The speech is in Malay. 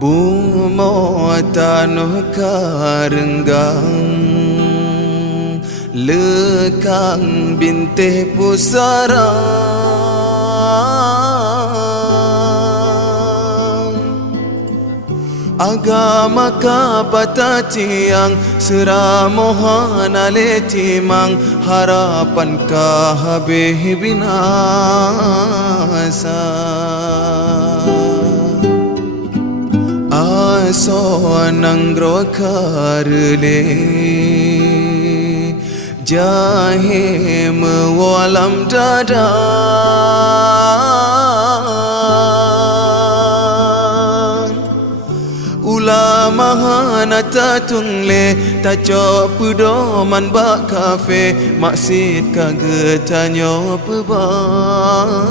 Bumo tanuh karenggang lekang bintih pusara agama kapata tiang seramohan ale timang harapan kahabeh binasa aso nanggro karle jahe mewalam dada ulama hanata tungle taco pudoman bak kafe maksid kagetanyo pebangga